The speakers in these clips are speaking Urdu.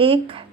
1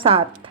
7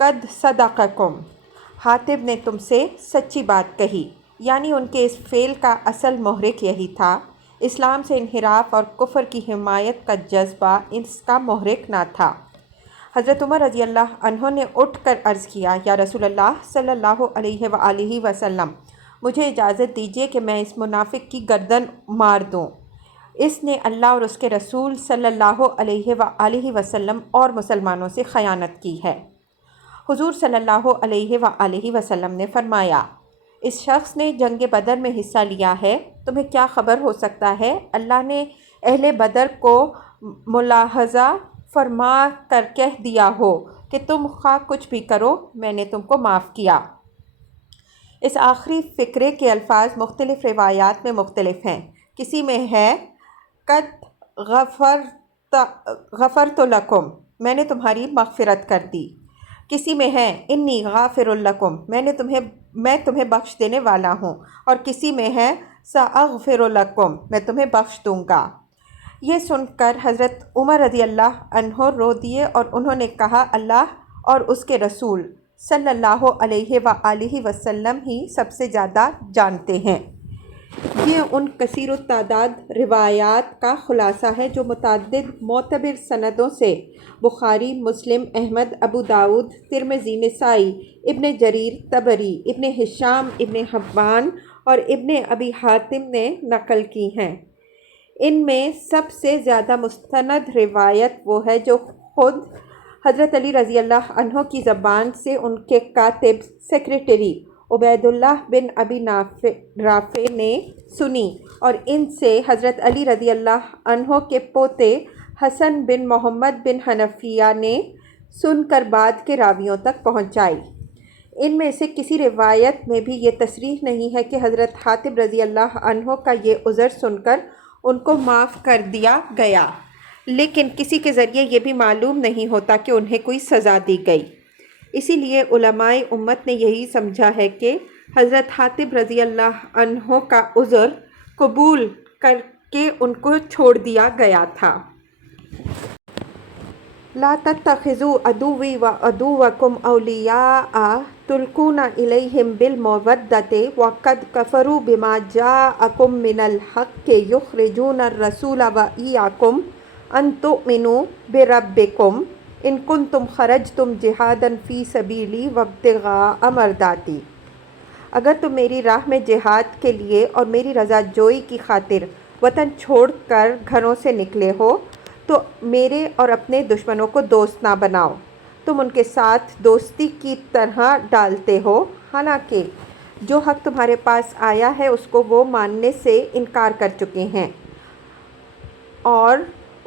قد صدقکم، حاتب نے تم سے سچی بات کہی، یعنی ان کے اس فعل کا اصل محرک یہی تھا۔ اسلام سے انحراف اور کفر کی حمایت کا جذبہ اس کا محرک نہ تھا۔ حضرت عمر رضی اللہ عنہ نے اٹھ کر عرض کیا، یا رسول اللہ صلی اللہ علیہ وآلہ وسلم، مجھے اجازت دیجیے کہ میں اس منافق کی گردن مار دوں۔ اس نے اللہ اور اس کے رسول صلی اللہ علیہ وآلہ وسلم اور مسلمانوں سے خیانت کی ہے۔ حضور صلی اللہ علیہ وآلہ وسلم نے فرمایا، اس شخص نے جنگ بدر میں حصہ لیا ہے، تمہیں کیا خبر ہو سکتا ہے؟ اللہ نے اہل بدر کو ملاحظہ فرما کر کہہ دیا ہو کہ تم خواہ کچھ بھی کرو، میں نے تم کو معاف کیا۔ اس آخری فقرے کے الفاظ مختلف روایات میں مختلف ہیں۔ کسی میں ہے قد غفرت لکم، میں نے تمہاری مغفرت کر دی۔ کسی میں ہے انی غافر لکم، میں تمہیں بخش دینے والا ہوں، اور کسی میں ہے ساغفر لکم، میں تمہیں بخش دوں گا۔ یہ سن کر حضرت عمر رضی اللہ عنہ رو دیے اور انہوں نے کہا، اللہ اور اس کے رسول صلی اللہ علیہ وآلہ وسلم ہی سب سے زیادہ جانتے ہیں۔ یہ ان کثیر التعداد روایات کا خلاصہ ہے جو متعدد معتبر سندوں سے بخاری، مسلم، احمد، ابو داؤد، ترمذی، نسائی، ابن جریر طبری، ابن ہشام، ابن حبان اور ابن ابی حاتم نے نقل کی ہیں۔ ان میں سب سے زیادہ مستند روایت وہ ہے جو خود حضرت علی رضی اللہ عنہ کی زبان سے ان کے کاتب سیکریٹری عبید اللہ بن ابی رافع نے سنی، اور ان سے حضرت علی رضی اللہ عنہ کے پوتے حسن بن محمد بن حنفیہ نے سن کر بعد کے راویوں تک پہنچائی۔ ان میں سے کسی روایت میں بھی یہ تصریح نہیں ہے کہ حضرت حاتب رضی اللہ عنہ کا یہ عذر سن کر ان کو معاف کر دیا گیا، لیکن کسی کے ذریعے یہ بھی معلوم نہیں ہوتا کہ انہیں کوئی سزا دی گئی۔ اسی لیے علماء امت نے یہی سمجھا ہے کہ حضرت حاتب رضی اللہ عنہ کا عذر قبول کر کے ان کو چھوڑ دیا گیا تھا۔ لا تتخذوا عدوی وعدوکم اولیاء تلقون الیہم بالمودۃ وقد کفروا بما جاءکم من الحق یخرجون الرسول وایاکم ان تؤمنوا بربکم ان کنتم خرجتم جہادا فی سبیلی وابتغاء مرضاتی۔ اگر تم میری راہ میں جہاد کے لیے اور میری رضا جوئی کی خاطر وطن چھوڑ کر گھروں سے نکلے ہو تو میرے اور اپنے دشمنوں کو دوست نہ بناؤ۔ تم ان کے ساتھ دوستی کی طرح ڈالتے ہو، حالانکہ جو حق تمہارے پاس آیا ہے اس کو وہ ماننے سے انکار کر چکے ہیں، اور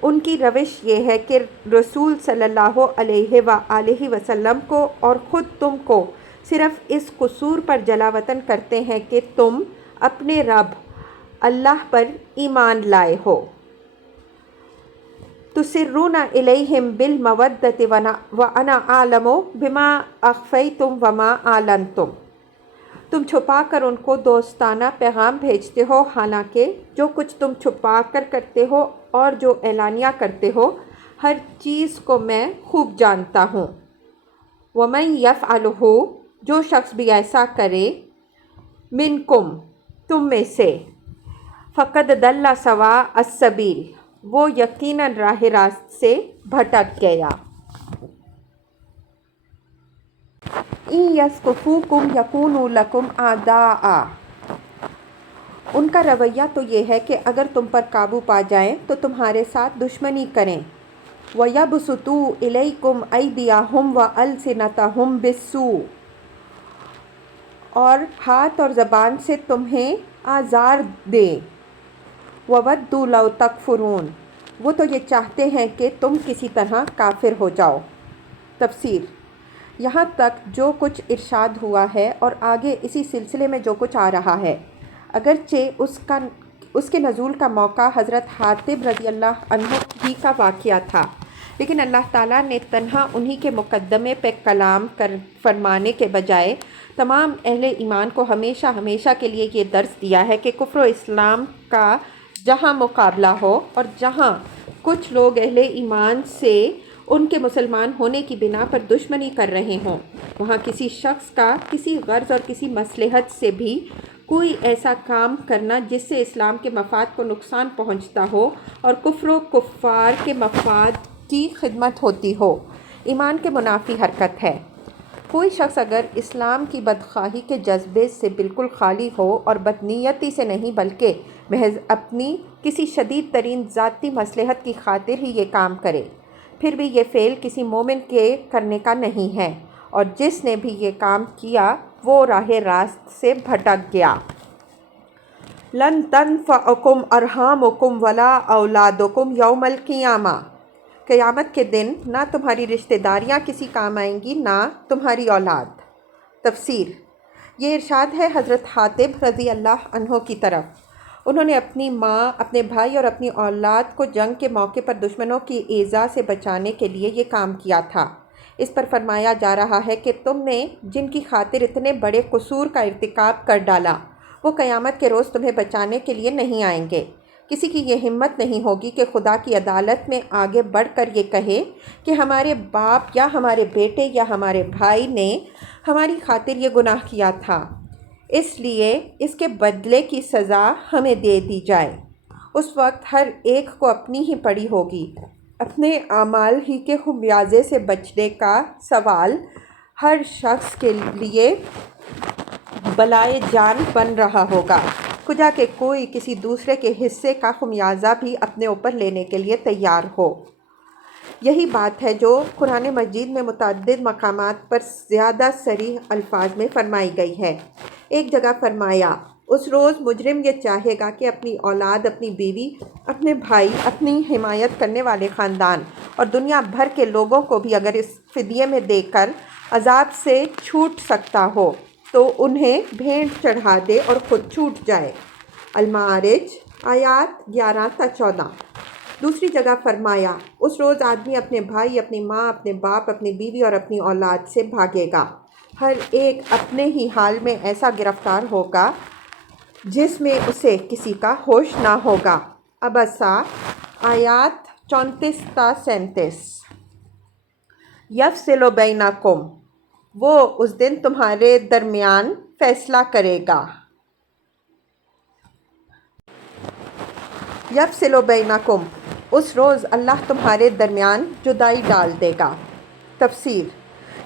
ان کی روش یہ ہے کہ رسول صلی اللہ علیہ وآلہ وسلم کو اور خود تم کو صرف اس قصور پر جلا وطن کرتے ہیں کہ تم اپنے رب اللہ پر ایمان لائے ہو۔ تسرون الیہم بالمودۃ وانا اعلم بما اخفیتم وما اعلنتم، تم چھپا کر ان کو دوستانہ پیغام بھیجتے ہو، حالانکہ جو کچھ تم چھپا کر کرتے ہو اور جو اعلانیہ کرتے ہو ہر چیز کو میں خوب جانتا ہوں۔ ومن یفعلہ، جو شخص بھی ایسا کرے، منکم، تم میں سے، فقد ضل سواء السبیل، وہ یقیناً راہ راست سے بھٹک گیا۔ ان یثقفوکم یکونوا لکم اعداء، ان کا رویہ تو یہ ہے کہ اگر تم پر قابو پا جائیں تو تمہارے ساتھ دشمنی کریں۔ وَيَبْسُطُوا إِلَيْكُمْ أَيْدِيَهُمْ وَأَلْسِنَتَهُمْ بِالسُّوءِ، اور ہاتھ اور زبان سے تمہیں آزار دیں۔ وَوَدُّوا لَوْ تَكْفُرُونَ، وہ تو یہ چاہتے ہیں کہ تم کسی طرح کافر ہو جاؤ۔ تفسیر: یہاں تک جو کچھ ارشاد ہوا ہے اور آگے اسی سلسلے میں جو کچھ آ رہا ہے، اگرچہ اس کے نزول کا موقع حضرت حاتب رضی اللہ عنہ ہی کا واقعہ تھا، لیکن اللہ تعالیٰ نے تنہا انہی کے مقدمے پہ کلام فرمانے کے بجائے تمام اہل ایمان کو ہمیشہ ہمیشہ کے لیے یہ درس دیا ہے کہ کفر و اسلام کا جہاں مقابلہ ہو اور جہاں کچھ لوگ اہل ایمان سے ان کے مسلمان ہونے کی بنا پر دشمنی کر رہے ہوں، وہاں کسی شخص کا کسی غرض اور کسی مصلحت سے بھی کوئی ایسا کام کرنا جس سے اسلام کے مفاد کو نقصان پہنچتا ہو اور کفر و کفار کے مفاد کی خدمت ہوتی ہو، ایمان کے منافی حرکت ہے۔ کوئی شخص اگر اسلام کی بدخواہی کے جذبے سے بالکل خالی ہو اور بدنیتی سے نہیں بلکہ محض اپنی کسی شدید ترین ذاتی مصلحت کی خاطر ہی یہ کام کرے، پھر بھی یہ فعل کسی مومن کے کرنے کا نہیں ہے، اور جس نے بھی یہ کام کیا وہ راہ راست سے بھٹک گیا۔ لن تنفعکم ارحامکم ولا اولادکم یوم القیامہ، قیامت کے دن نہ تمہاری رشتہ داریاں کسی کام آئیں گی نہ تمہاری اولاد۔ تفسیر: یہ ارشاد ہے حضرت حاتب رضی اللہ عنہ کی طرف، انہوں نے اپنی ماں، اپنے بھائی اور اپنی اولاد کو جنگ کے موقع پر دشمنوں کی ایذا سے بچانے کے لیے یہ کام کیا تھا۔ اس پر فرمایا جا رہا ہے کہ تم نے جن کی خاطر اتنے بڑے قصور کا ارتکاب کر ڈالا، وہ قیامت کے روز تمہیں بچانے کے لیے نہیں آئیں گے۔ کسی کی یہ ہمت نہیں ہوگی کہ خدا کی عدالت میں آگے بڑھ کر یہ کہے کہ ہمارے باپ یا ہمارے بیٹے یا ہمارے بھائی نے ہماری خاطر یہ گناہ کیا تھا، اس لیے اس کے بدلے کی سزا ہمیں دے دی جائے۔ اس وقت ہر ایک کو اپنی ہی پڑی ہوگی، اپنے اعمال ہی کے خمیازے سے بچنے کا سوال ہر شخص کے لیے بلائے جان بن رہا ہوگا، خدا کہ کوئی کسی دوسرے کے حصے کا خمیازہ بھی اپنے اوپر لینے کے لیے تیار ہو۔ یہی بات ہے جو قرآن مجید میں متعدد مقامات پر زیادہ صریح الفاظ میں فرمائی گئی ہے۔ ایک جگہ فرمایا، اس روز مجرم یہ چاہے گا کہ اپنی اولاد، اپنی بیوی، اپنے بھائی، اپنی حمایت کرنے والے خاندان اور دنیا بھر کے لوگوں کو بھی اگر اس فدیے میں دے کر عذاب سے چھوٹ سکتا ہو تو انہیں بھیٹ چڑھا دے اور خود چھوٹ جائے۔ المعارج آیات 11-14۔ دوسری جگہ فرمایا، اس روز آدمی اپنے بھائی، اپنی ماں، اپنے باپ، اپنی بیوی اور اپنی اولاد سے بھاگے گا، ہر ایک اپنے ہی حال میں ایسا گرفتار ہوگا جس میں اسے کسی کا ہوش نہ ہوگا۔ عبسہ آیات 34-37۔ یفصل بینکم، وہ اس دن تمہارے درمیان فیصلہ کرے گا۔ یفصل بینکم، اس روز اللہ تمہارے درمیان جدائی ڈال دے گا۔ تفسیر: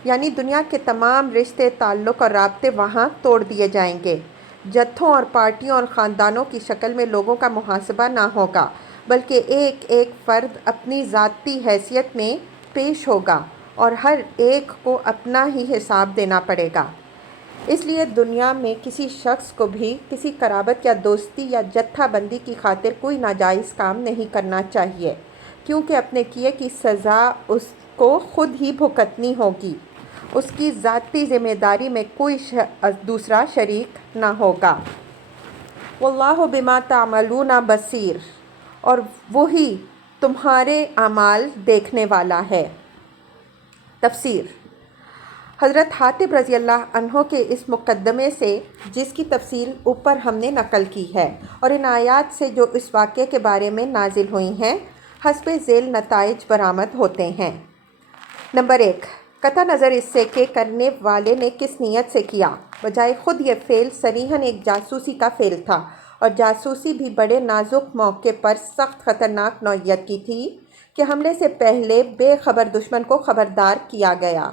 یعنی دنیا کے تمام رشتے، تعلق اور رابطے وہاں توڑ دیے جائیں گے۔ جتھوں اور پارٹیوں اور خاندانوں کی شکل میں لوگوں کا محاسبہ نہ ہوگا، بلکہ ایک ایک فرد اپنی ذاتی حیثیت میں پیش ہوگا اور ہر ایک کو اپنا ہی حساب دینا پڑے گا۔ اس لیے دنیا میں کسی شخص کو بھی کسی قرابت یا دوستی یا جتھا بندی کی خاطر کوئی ناجائز کام نہیں کرنا چاہیے، کیونکہ اپنے کیے کی سزا اس کو خود ہی بھگتنی ہوگی، اس کی ذاتی ذمہ داری میں کوئی دوسرا شریک نہ ہوگا۔ واللہ بما تعملون بصیر، اور وہی تمہارے اعمال دیکھنے والا ہے۔ تفسیر: حضرت حاتب رضی اللہ عنہ کے اس مقدمے سے، جس کی تفصیل اوپر ہم نے نقل کی ہے، اور ان آیات سے جو اس واقعے کے بارے میں نازل ہوئی ہیں، حسب ذیل نتائج برآمد ہوتے ہیں۔ نمبر 1، قطع نظر اس سے کہ کرنے والے نے کس نیت سے کیا، بجائے خود یہ فعل صریحاً ایک جاسوسی کا فعل تھا، اور جاسوسی بھی بڑے نازک موقع پر سخت خطرناک نوعیت کی تھی کہ حملے سے پہلے بے خبر دشمن کو خبردار کیا گیا۔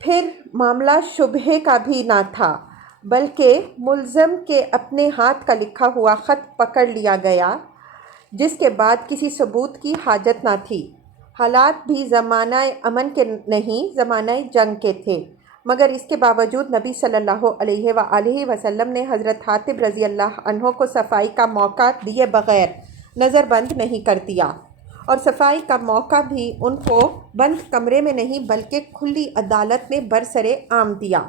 پھر معاملہ شبہے کا بھی نہ تھا، بلکہ ملزم کے اپنے ہاتھ کا لکھا ہوا خط پکڑ لیا گیا، جس کے بعد کسی ثبوت کی حاجت نہ تھی۔ حالات بھی زمانہ امن کے نہیں، زمانہ جنگ کے تھے، مگر اس کے باوجود نبی صلی اللہ علیہ وآلہ وسلم نے حضرت حاتب رضی اللہ عنہ کو صفائی کا موقع دیے بغیر نظر بند نہیں کر دیا، اور صفائی کا موقع بھی ان کو بند کمرے میں نہیں بلکہ کھلی عدالت میں برسرِ عام دیا۔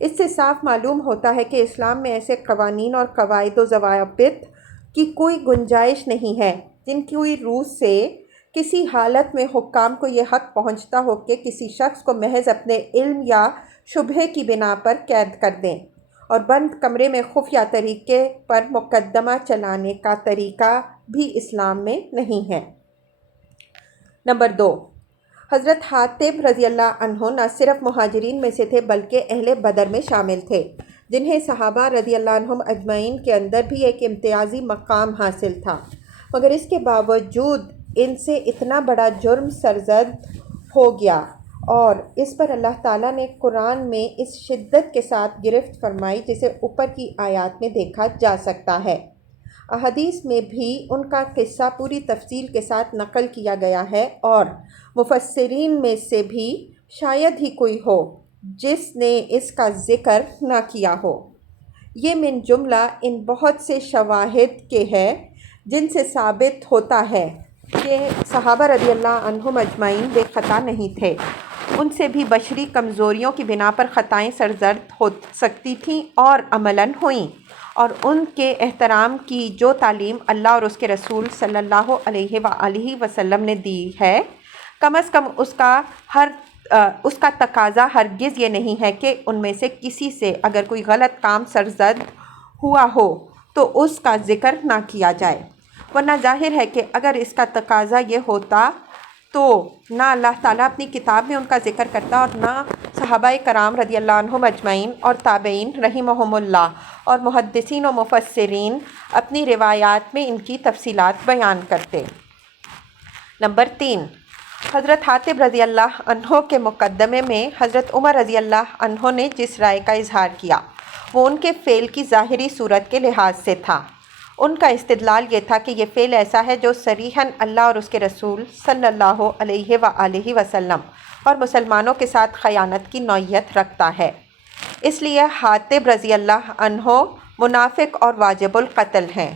اس سے صاف معلوم ہوتا ہے کہ اسلام میں ایسے قوانین اور قواعد و ضوابط کی کوئی گنجائش نہیں ہے جن کی روح سے کسی حالت میں حکام کو یہ حق پہنچتا ہو کہ کسی شخص کو محض اپنے علم یا شبہے کی بنا پر قید کر دیں، اور بند کمرے میں خفیہ طریقے پر مقدمہ چلانے کا طریقہ بھی اسلام میں نہیں ہے۔ نمبر 2، حضرت حاتب رضی اللہ عنہ نہ صرف مہاجرین میں سے تھے بلکہ اہل بدر میں شامل تھے، جنہیں صحابہ رضی اللہ عنہم اجمعین کے اندر بھی ایک امتیازی مقام حاصل تھا، مگر اس کے باوجود ان سے اتنا بڑا جرم سرزد ہو گیا اور اس پر اللہ تعالیٰ نے قرآن میں اس شدت کے ساتھ گرفت فرمائی جسے اوپر کی آیات میں دیکھا جا سکتا ہے۔ احادیث میں بھی ان کا قصہ پوری تفصیل کے ساتھ نقل کیا گیا ہے اور مفسرین میں سے بھی شاید ہی کوئی ہو جس نے اس کا ذکر نہ کیا ہو۔ یہ من جملہ ان بہت سے شواہد کے ہے جن سے ثابت ہوتا ہے کہ صحابہ رضی اللہ عنہم اجمعین بے خطا نہیں تھے۔ ان سے بھی بشری کمزوریوں کی بنا پر خطائیں سرزد ہو سکتی تھیں اور عملاً ہوئیں، اور ان کے احترام کی جو تعلیم اللہ اور اس کے رسول صلی اللہ علیہ وآلہ وسلم نے دی ہے، کم از کم اس کا تقاضا ہرگز یہ نہیں ہے کہ ان میں سے کسی سے اگر کوئی غلط کام سرزد ہوا ہو تو اس کا ذکر نہ کیا جائے، ورنہ ظاہر ہے کہ اگر اس کا تقاضا یہ ہوتا تو نہ اللہ تعالیٰ اپنی کتاب میں ان کا ذکر کرتا اور نہ صحابہ کرام رضی اللہ عنہم اجمعین اور تابعین رحمہم اللہ اور محدثین و مفسرین اپنی روایات میں ان کی تفصیلات بیان کرتے۔ نمبر 3، حضرت حاتب رضی اللہ عنہ کے مقدمے میں حضرت عمر رضی اللہ عنہ نے جس رائے کا اظہار کیا وہ ان کے فعل کی ظاہری صورت کے لحاظ سے تھا۔ ان کا استدلال یہ تھا کہ یہ فعل ایسا ہے جو صریحاً اللہ اور اس کے رسول صلی اللہ علیہ وآلہ وسلم اور مسلمانوں کے ساتھ خیانت کی نوعیت رکھتا ہے، اس لیے حاتب رضی اللہ عنہ منافق اور واجب القتل ہیں۔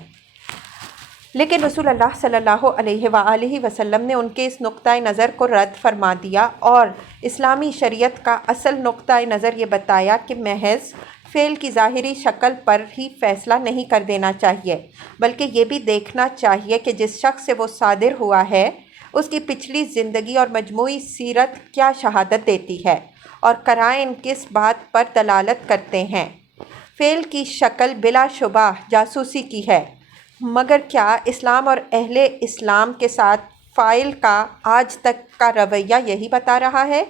لیکن رسول اللہ صلی اللہ علیہ وآلہ وسلم نے ان کے اس نقطۂ نظر کو رد فرما دیا اور اسلامی شریعت کا اصل نقطۂ نظر یہ بتایا کہ محض فعل کی ظاہری شکل پر ہی فیصلہ نہیں کر دینا چاہیے، بلکہ یہ بھی دیکھنا چاہیے کہ جس شخص سے وہ صادر ہوا ہے اس کی پچھلی زندگی اور مجموعی سیرت کیا شہادت دیتی ہے اور قرائن کس بات پر دلالت کرتے ہیں۔ فعل کی شکل بلا شبہ جاسوسی کی ہے، مگر کیا اسلام اور اہل اسلام کے ساتھ فاعل کا آج تک کا رویہ یہی بتا رہا ہے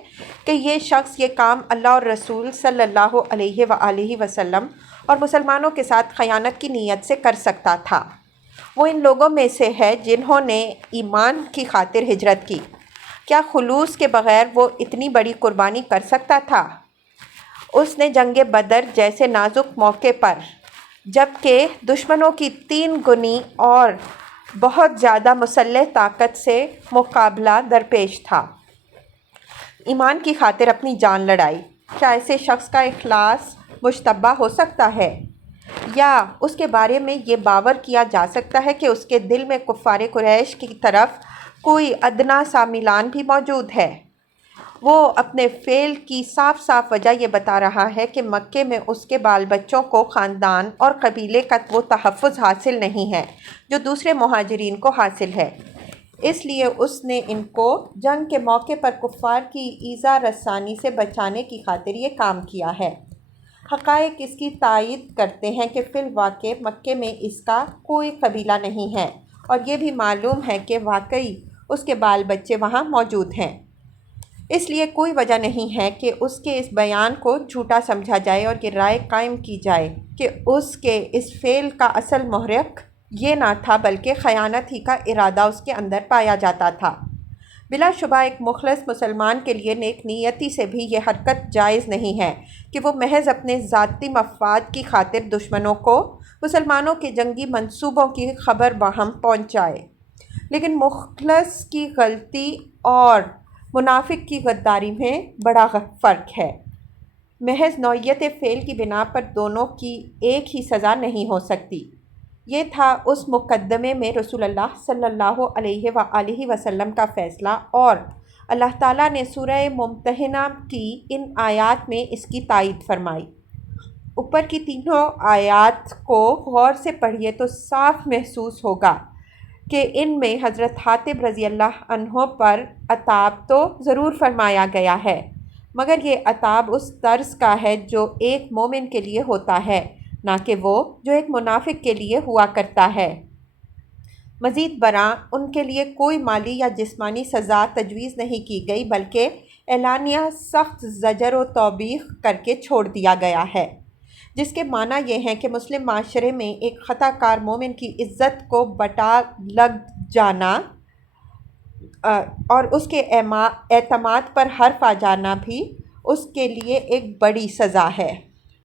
کہ یہ شخص یہ کام اللہ اور رسول صلی اللہ علیہ وآلہ وسلم اور مسلمانوں کے ساتھ خیانت کی نیت سے کر سکتا تھا؟ وہ ان لوگوں میں سے ہے جنہوں نے ایمان کی خاطر ہجرت کی۔ کیا خلوص کے بغیر وہ اتنی بڑی قربانی کر سکتا تھا؟ اس نے جنگ بدر جیسے نازک موقع پر، جبکہ دشمنوں کی 3 گنی اور بہت زیادہ مسلح طاقت سے مقابلہ درپیش تھا، ایمان کی خاطر اپنی جان لڑائی۔ کیا ایسے شخص کا اخلاص مشتبہ ہو سکتا ہے؟ یا اس کے بارے میں یہ باور کیا جا سکتا ہے کہ اس کے دل میں کفار قریش کی طرف کوئی ادنیٰ سا میلان بھی موجود ہے؟ وہ اپنے فعل کی صاف صاف وجہ یہ بتا رہا ہے کہ مکے میں اس کے بال بچوں کو خاندان اور قبیلے کا وہ تحفظ حاصل نہیں ہے جو دوسرے مہاجرین کو حاصل ہے، اس لیے اس نے ان کو جنگ کے موقع پر کفار کی ایذا رسانی سے بچانے کی خاطر یہ کام کیا ہے۔ حقائق اس کی تائید کرتے ہیں کہ فی الواقع مکے میں اس کا کوئی قبیلہ نہیں ہے، اور یہ بھی معلوم ہے کہ واقعی اس کے بال بچے وہاں موجود ہیں، اس لیے کوئی وجہ نہیں ہے کہ اس کے اس بیان کو جھوٹا سمجھا جائے اور یہ رائے قائم کی جائے کہ اس کے اس فعل کا اصل محرک یہ نہ تھا بلکہ خیانت ہی کا ارادہ اس کے اندر پایا جاتا تھا۔ بلا شبہ ایک مخلص مسلمان کے لیے نیک نیتی سے بھی یہ حرکت جائز نہیں ہے کہ وہ محض اپنے ذاتی مفاد کی خاطر دشمنوں کو مسلمانوں کے جنگی منصوبوں کی خبر باہم پہنچائے، لیکن مخلص کی غلطی اور منافق کی غداری میں بڑا فرق ہے۔ محض نوعیت فعل کی بنا پر دونوں کی ایک ہی سزا نہیں ہو سکتی۔ یہ تھا اس مقدمے میں رسول اللہ صلی اللہ علیہ وآلہ وسلم کا فیصلہ، اور اللہ تعالیٰ نے سورہ ممتحنہ کی ان آیات میں اس کی تائید فرمائی۔ اوپر کی تینوں آیات کو غور سے پڑھیے تو صاف محسوس ہوگا کہ ان میں حضرت حاتب رضی اللہ عنہ پر عتاب تو ضرور فرمایا گیا ہے، مگر یہ عتاب اس طرز کا ہے جو ایک مومن کے لیے ہوتا ہے، نہ کہ وہ جو ایک منافق کے لیے ہوا کرتا ہے۔ مزید برآں ان کے لیے کوئی مالی یا جسمانی سزا تجویز نہیں کی گئی، بلکہ اعلانیہ سخت زجر و توبیخ کر کے چھوڑ دیا گیا ہے، جس کے معنی یہ ہیں کہ مسلم معاشرے میں ایک خطا کار مومن کی عزت کو بٹا لگ جانا اور اس کے اعتماد پر حرف آ جانا بھی اس کے لیے ایک بڑی سزا ہے۔